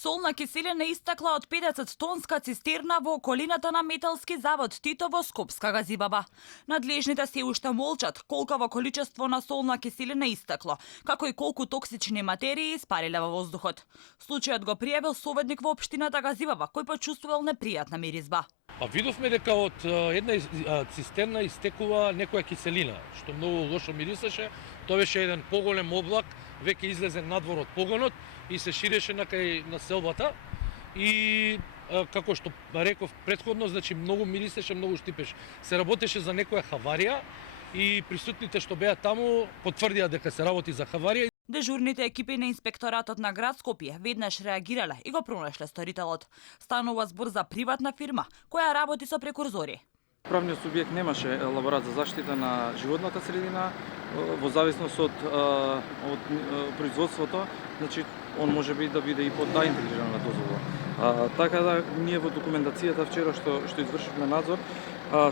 Солна киселина истекла од 50 тонска цистерна во околината на Металски завод Тито во Скопска Газибаба. Надлежните се уште молчат колково количество на солна киселина истекло, како и колку токсични материи испариле во воздухот. Случајот го пријавил советник во општината Газибаба, кој почувствувал непријатна миризба. Видовме дека од една цистерна истекува некоја киселина, што многу лошо мирисеше. Тоа беше еден поголем облак, веќе излезе надвор од погонот и се ширеше на селбата. И како што реков претходно, значи многу мирисеше, многу штипеше. Се работеше за некоја хаварија и присутните што беа таму потврдија дека се работи за хаварија. Дежурните екипи на инспекторатот на град Скопје веднаш реагирале и го пронашле сторителот. Станува збор за приватна фирма која работи со прекурзори. Правниот субјект немаше лаборат за заштита на животната средина во зависност од производството, значи он може би да биде и под таа интегрирана дозвола. Така да ние во документацијата вчера што извршивме надзор,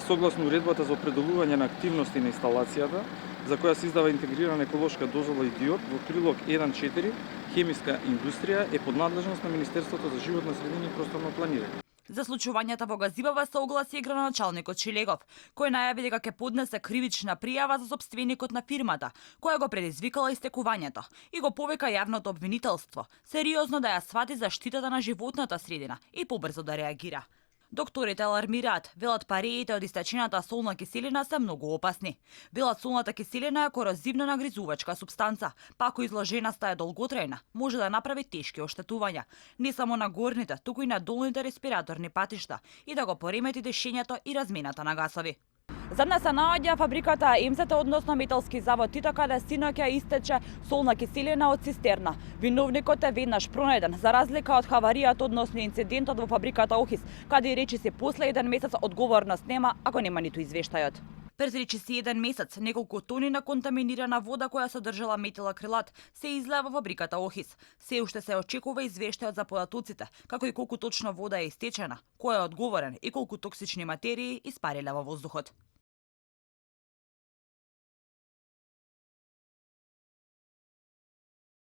согласно уредбата за определување на активности на инсталацијата, за која се издава интегрирана еколошка дозвола и ДИОП во прилог 1.4, хемиска индустрија е под надлежност на Министерството за животна средина и просторно планирање. За случувањата во Газибаба се огласи и градоначалникот Шилегов, кој најави дека ќе поднесе кривична пријава за сопственикот на фирмата, која го предизвикала истекувањето, и го повика јавното обвинителство сериозно да ја свати заштитата на животната средина и побрзо да реагира. Докторите алармираат, велат пареите од истечената солна киселина се многу опасни. Велат солната киселина е корозивна нагризувачка супстанца, па ако изложеноста е долготрајна, може да направи тешки оштетувања, не само на горните, туку и на долните респираторни патишта и да го поремети дишењето и размената на гасови. За днес се наоѓа фабриката МЗТ, односно Металски завод Тито, каде синоќа истече солна киселина од цистерна. Виновникот е веднаш пронајден, за разлика од хаваријата, односно инцидентот во фабриката Охис, каде речиси после еден месец одговорност нема, ако нема ниту извештајот. През речиси еден месец, неколку тони на контаминирана вода која содржала метилакрилат се излеа во фабриката Охис. Се уште се очекува извештајот за податоците, како и колку точно вода е истечена, кој е одговорен и колку токсични материи испариле во воздухот.